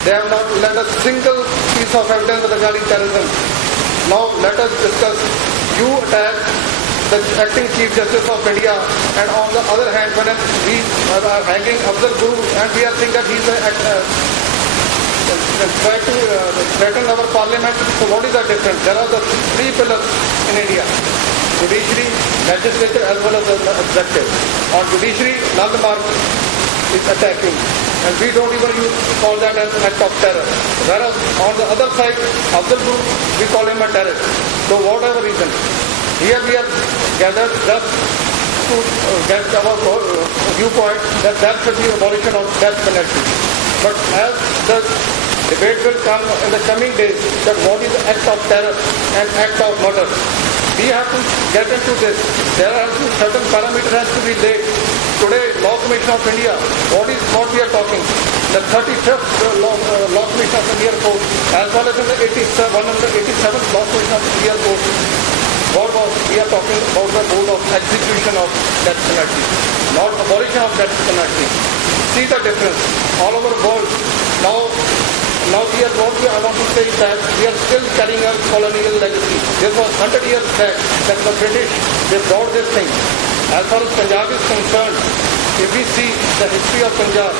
They have not led a single piece of evidence regarding terrorism. Now let us discuss. You attack the acting Chief Justice of India, and on the other hand, when we are hanging Afzal Guru and we are saying that he is try to threaten our parliament, so what is the difference? There are the three pillars in India: judiciary, legislature, as well as the executive. On judiciary, Rafi Marg is attacking, and we don't even call that as an act of terror. Whereas on the other side, Afzal Guru, we call him a terrorist. So whatever reason, here we are gathered just to get our viewpoint that there should be abolition of death penalty. But as the debate will come in the coming days, that what is the act of terror and act of murder, we have to get into this. There are certain parameters has to be laid. Today, Law Commission of India, what we are talking? The 35th Law Commission of India Court, as well as in the 187th Law Commission of India Court. We are talking about the mode of execution of death penalty, not abolition of death penalty. See the difference all over the world. Now I want to say that we are still carrying a colonial legacy. This was 100 years back that the British, they brought this thing. As far as Punjab is concerned, if we see the history of Punjab,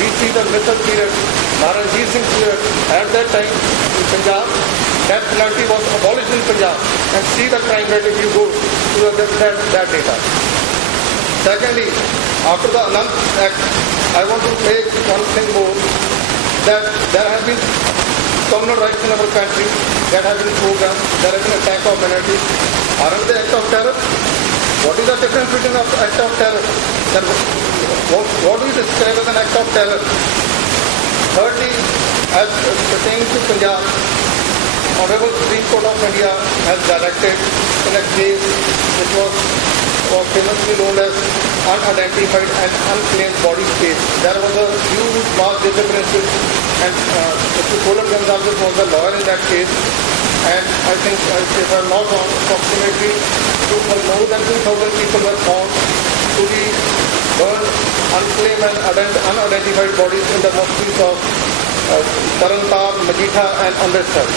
we see the Misl period, Maharajit Singh period. At that time in Punjab, death penalty was abolished in Punjab. And see the crime rate if you go to that data. Secondly, after the Anhad Act, I want to make one thing more, that there have been communal rights in our country that have been programmed. There has been attack of minorities. Aren't they act of terror? What is the difference between an act of terror? Then what do you describe as an act of terror? Thirdly, as pertaining to Punjab, Honorable Supreme Court of India has directed in a case which was famously known as unidentified and unclaimed bodies case. There was a huge mass disappearances, and Mr. Bhullar was the lawyer in that case. And I think, if I'm not wrong, approximately more than 2,000 people were found to be burned, unclaimed and unidentified bodies in the mosques of Tarantar, Majitha and Amritsar.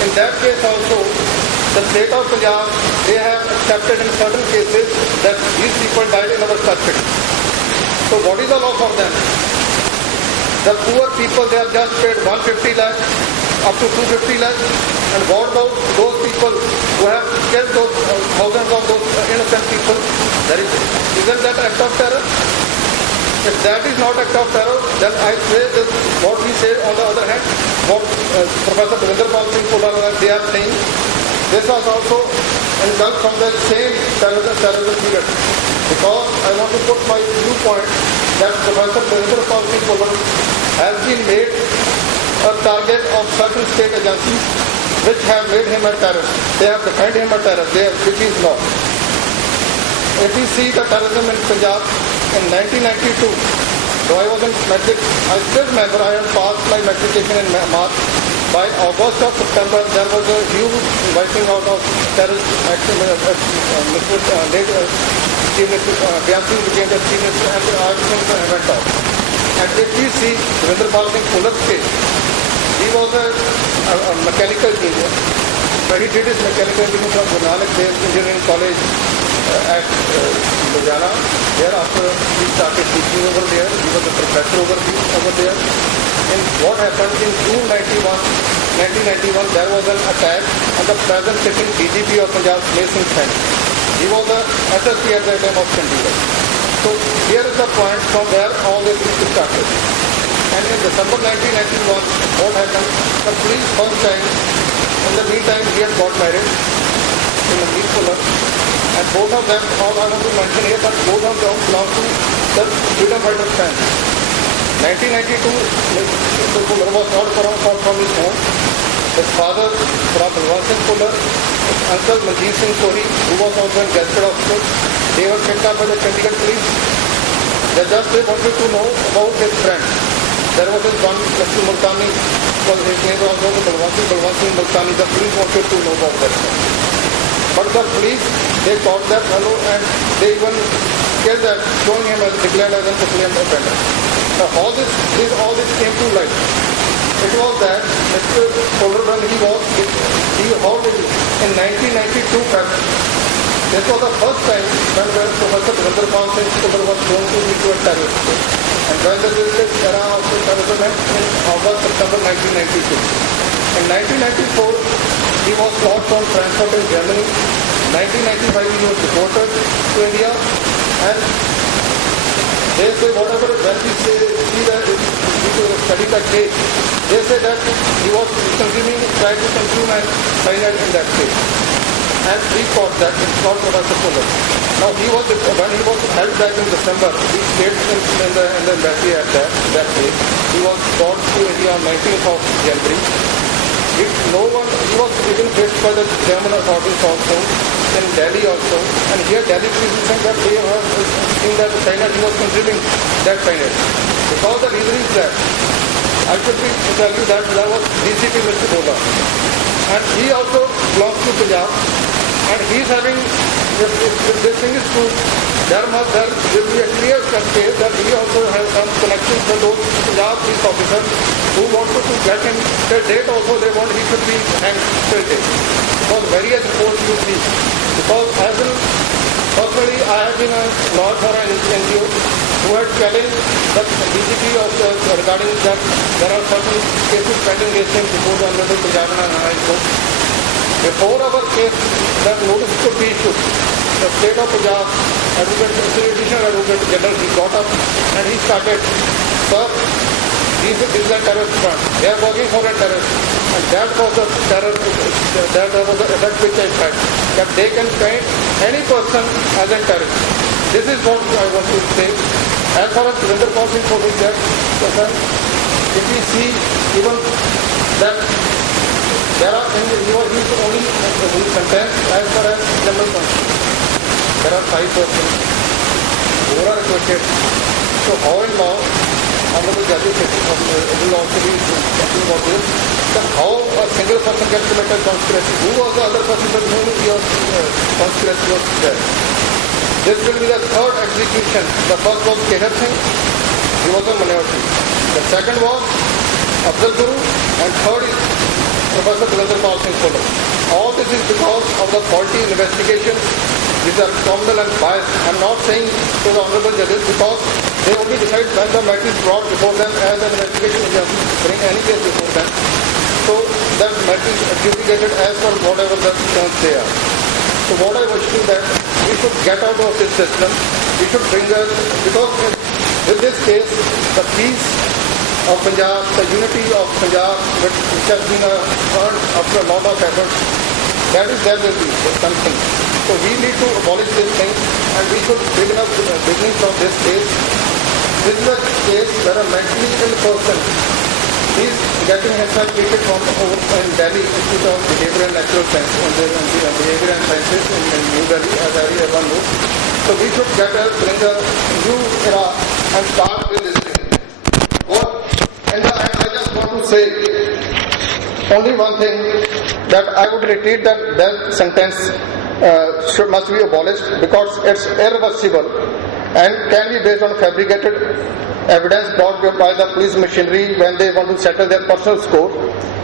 In that case also, the state of Punjab, they have accepted in certain cases that these people died in our custody. So what is the law for them? The poor people, they have just paid 150 lakhs up to 250 lakhs. And what about those people who have killed those thousands of those innocent people? Isn't that act of terror? If that is not act of terror, then I say that what we say on the other hand, what Professor Bhullar they are saying, this was also engulfed from the same terrorism period. Because I want to put my viewpoint that Professor Bhullar has been made a target of certain state agencies which have made him a terrorist. They have defended him a terrorist, which is law. If we see the terrorism in Punjab in 1992, though I was in metric, I still remember I had passed my matriculation in March. By August or September, there was a huge wiping out of terrorist action. Bianchi became the chief minister and the argument went off. And if we see Bhullar's case, he was a mechanical engineer. But he did his mechanical engineering from Guru Nanak Dev Engineering College at Ludhiana. Thereafter, he started teaching over there. He was a professor over there. And what happened in June 1991, there was an attack on the present sitting DGP of Punjab, Mason Singh. He was the SSP at the time of Chandigarh. So here is the point from where all this started. And in December 1991, what happened? The police first time, in the meantime, he had got married in a Bhullar. And both of them, all I want to mention here, that both of them belong to the freedom fighters family. 1992, Mr. Bhullar was not from his home. His father, Bhullar Singh Bhullar, his uncle Manjeet Singh Kohli, who was also a gazetted officer, they were picked up by the Chandigarh police. They wanted to know about his friend. There was this one, Mr. Multani, his name was also Bhullar Singh Multani. The police wanted to know about that. But the police, they caught that fellow and they even killed that, showing him as declared as an proclaimed offender. Now all this came to light. Mr. Bhullar, when he held it in 1992 February. This was the first time when Professor Bhullar was shown to be a terrorist. And when the era of terrorism in August, September 1992. In 1994, he was caught on transport in Germany. In 1995, he was deported to India. And they say whatever, when we see that study that case, they say that he was tried to consume and cyanide in that case. And we caught that, it's not Professor Bhullar. Now when he was held back in December, he stayed in the embassy at that case. He was brought to India on 19th of January. He was even faced by the German authorities also, in Delhi also. And here Delhi police is saying that they have seen that cyanide, he was consuming that cyanide. Because the reason is that, I should tell you that there was DCP Mr. Bhullar. And he also belongs to Punjab. And he is having, if this thing is true, there will be a clear case that he also has some connections with those Punjab police officers who wanted to get him till date also they want he should be hanged till date. Because various reports you see. Because personally I have been a lawyer for an NGO who had challenged the DCP regarding that there are certain cases pending against him before the Honorable Punjab and High Court. Before our case, that notice could be issued. The state of Punjab, Additional Advocate General, he got up and he started, sir, these are terrorist front. They are working for a terrorist. And that was the terror, that was the effect which I had. That they can paint any person as a terrorist. This is what I want to say. As far as Surinder Kaur Singh is that, if we see even that there are things, he is only sentenced as far as criminal constitution. There are 5 persons who are acquitted. So how in law, honorable judges will also be talking about this, that how a single person gets committed conspiracy. Who was the other person with whom your conspiracy was there? This will be the 3rd execution. The first was Keher Singh. He was a minority. The second was Abdul Guru. And third is Professor Bhullar Singh Bhullar. All this is because of the faulty investigation. These are criminal and biased. I'm not saying to the honorable judges because they only decide when the matter is brought before them as an investigation agency, bring any case before them. So that matter is adjudicated as per whatever the terms they are. So what I wish is that we should get out of this system. We should bring us, because with this case, the peace of Punjab, the unity of Punjab, which has been earned after a lot of effort, there will be something. So we need to abolish this thing, and we should beginning from this case. This is a case where a mentally ill person is getting himself treated from in Delhi Institute of Behavior and Natural Science and Behavior and Sciences in New Delhi, as everyone knows. So we should bring a new era and start with this thing. And I just want to say only one thing, that I would repeat that death sentence must be abolished because it's irreversible and can be based on fabricated evidence brought by the police machinery when they want to settle their personal score,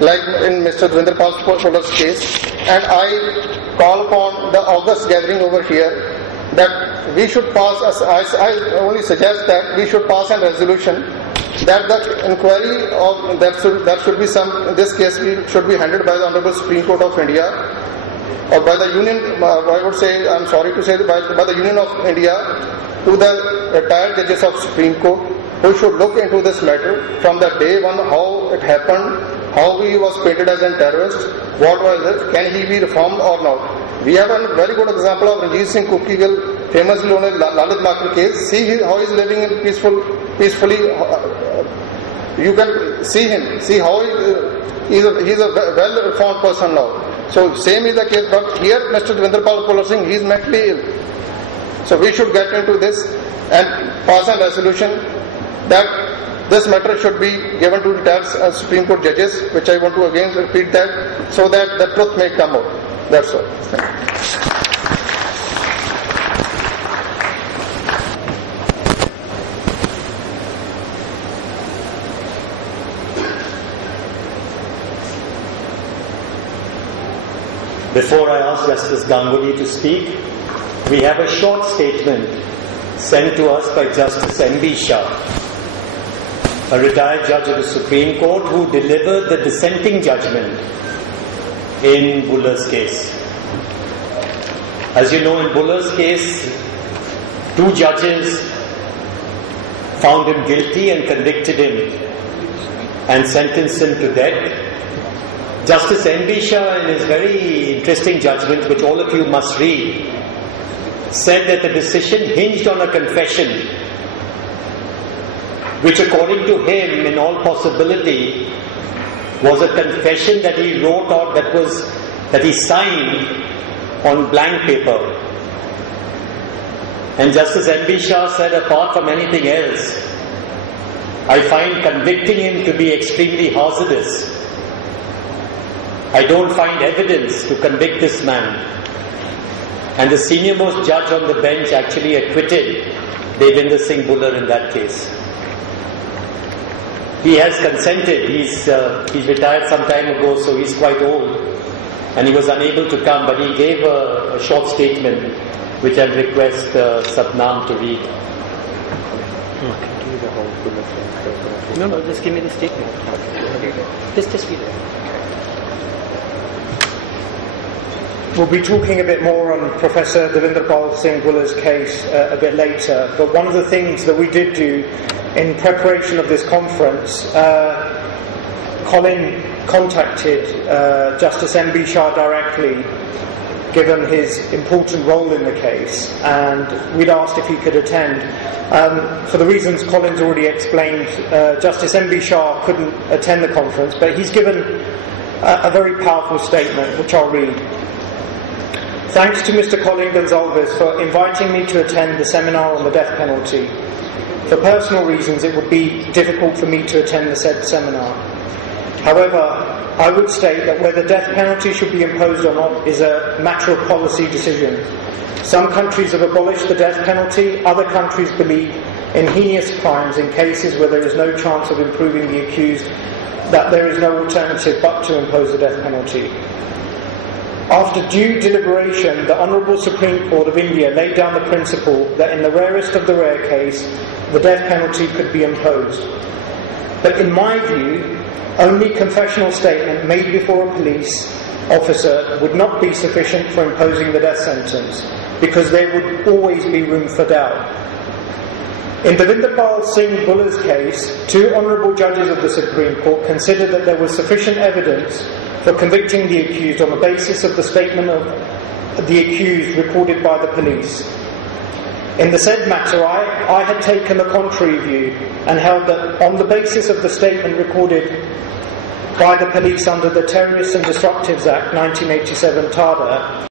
like in Mr. Surinder Kaur Singh's case. And I call upon the August gathering over here that we should pass, I only suggest that we should pass a resolution that the inquiry of that should be in this case should be handled by the Honorable Supreme Court of India, or by the Union, I would say, I'm sorry to say, by the Union of India, to the retired judges of Supreme Court, who should look into this matter from the day one, how it happened, how he was painted as a terrorist, what was it, can he be reformed or not. We have a very good example of Ranjit Singh Kukigal, famously known as Lalit Makar case. See how he is living in peacefully. You can see him, see how he is a well-reformed person now. So same is the case, but here Mr. Surinder Kaur Singh, he is mentally ill. So we should get into this and pass a resolution that this matter should be given to the Supreme Court judges, which I want to again repeat that, so that the truth may come out. That's all. Thank you. Before I ask Justice Ganguly to speak, we have a short statement sent to us by Justice M.B. Shah, a retired judge of the Supreme Court who delivered the dissenting judgment in Bhullar's case. As you know, in Bhullar's case, 2 judges found him guilty and convicted him and sentenced him to death. Justice M.B. Shah, in his very interesting judgment, which all of you must read, said that the decision hinged on a confession, which according to him, in all possibility, was a confession that he wrote out, that he signed on blank paper. And Justice M.B. Shah said, apart from anything else, I find convicting him to be extremely hazardous. I don't find evidence to convict this man. And the senior-most judge on the bench actually acquitted Devendra Singh Bhullar in that case. He has consented. He's retired some time ago, so he's quite old, and he was unable to come, but he gave a short statement which I'll request Satnam to read. No, just give me the statement. Just read it. We'll be talking a bit more on Professor Devinderpal Singh Bhullar's case a bit later, but one of the things that we did do in preparation of this conference, Colin contacted Justice M.B. Shah directly, given his important role in the case, and we'd asked if he could attend. For the reasons Colin's already explained, Justice M.B. Shah couldn't attend the conference, but he's given a very powerful statement, which I'll read. Thanks to Mr. Colin Gonsalves for inviting me to attend the seminar on the death penalty. For personal reasons, it would be difficult for me to attend the said seminar. However, I would state that whether death penalty should be imposed or not is a matter of policy decision. Some countries have abolished the death penalty, other countries believe in heinous crimes in cases where there is no chance of improving the accused, that there is no alternative but to impose the death penalty. After due deliberation, the Honourable Supreme Court of India laid down the principle that in the rarest of the rare case, the death penalty could be imposed. But in my view, only confessional statement made before a police officer would not be sufficient for imposing the death sentence, because there would always be room for doubt. In Devinderpal Singh Bhullar's case, 2 honourable judges of the Supreme Court considered that there was sufficient evidence for convicting the accused on the basis of the statement of the accused recorded by the police. In the said matter, I had taken the contrary view and held that on the basis of the statement recorded by the police under the Terrorists and Destructives Act 1987 TADA,